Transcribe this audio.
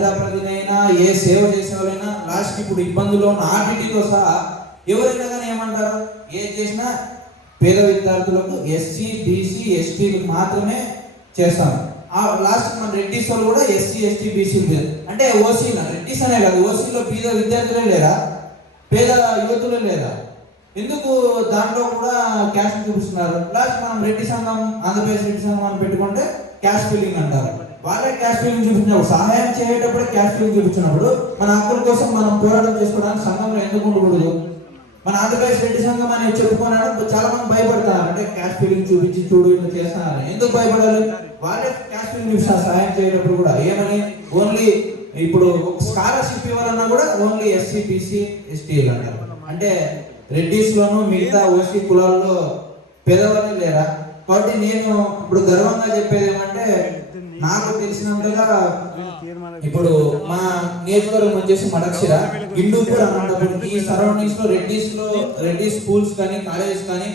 ప్రజాప్రతినిధి ఏ సేవ చేసేవారైనా లాస్ట్ ఇప్పుడు ఇబ్బందుల్లో ఉన్న ఆర్టీటీతో సహా ఎవరైనా కానీ ఏమంటారు, ఏది చేసినా పేద విద్యార్థులకు ఎస్సీ బీసీ ఎస్టీలకు మాత్రమే చేస్తాం. ఆ లాస్ట్ మన రెడ్డిస్ వాళ్ళు కూడా ఎస్సీ ఎస్టీ బీసీ అంటే ఓసీలో రెడ్డిస్ అనే కాదు, ఓసీలో పేద విద్యార్థులే లేరా, పేద యువతులే లేరా? ఎందుకు దాంట్లో కూడా క్యాస్ట్ చూపిస్తున్నారు? లాస్ట్ మనం రెడ్డి సంఘం, ఆంధ్రప్రదేశ్ రెడ్డి సంఘం అని పెట్టుకుంటే క్యాస్ట్ ఫీలింగ్ అంటారు. వాళ్ళే క్యాస్ట్ ఫీలింగ్ చూపించినప్పుడు, సహాయం చేసేటప్పుడు క్యాస్ట్ ఫీలింగ్ చూపించినప్పుడు మన హక్కుల కోసం మనం పోరాటం చేసుకోవడానికి సంఘంలో ఎందుకు ఉండకూడదు? మన ఆంధ్రప్రదేశ్ రెడ్డి సంఘం అని చెప్పుకున్నాడు, చాలా మంది భయపడతారు. అంటే క్యాస్ట్ ఫీలింగ్ చూపించి చూడు ఇట్లా చేస్తున్నారు. ఎందుకు భయపడాలి? వాళ్ళే క్యాస్ట్ ఫీలింగ్ చూపిస్తారు సహాయం చేసేటప్పుడు కూడా. ఏమని? ఓన్లీ ఇప్పుడు స్కాలర్షిప్ ఇవ్వాలన్నా కూడా ఓన్లీ ఎస్సీ బీసీ ఎస్టీలు అంటారు. అంటే రెడ్డిస్ లోను మిగతా ఓసీ కులాల్లో పేదవాళ్ళు లేరా? కాబట్టి నేను ఇప్పుడు గర్వంగా చెప్పేది ఏమంటే, నాకు తెలిసినంతగా ఇప్పుడు మా నియోజకవర్గం వచ్చేసి మడక్షిర, హిందూపూర్ అన్నప్పుడు ఈ సరౌండింగ్స్ లో రెడ్డి స్కూల్స్ కానీ కాలేజెస్ కానీ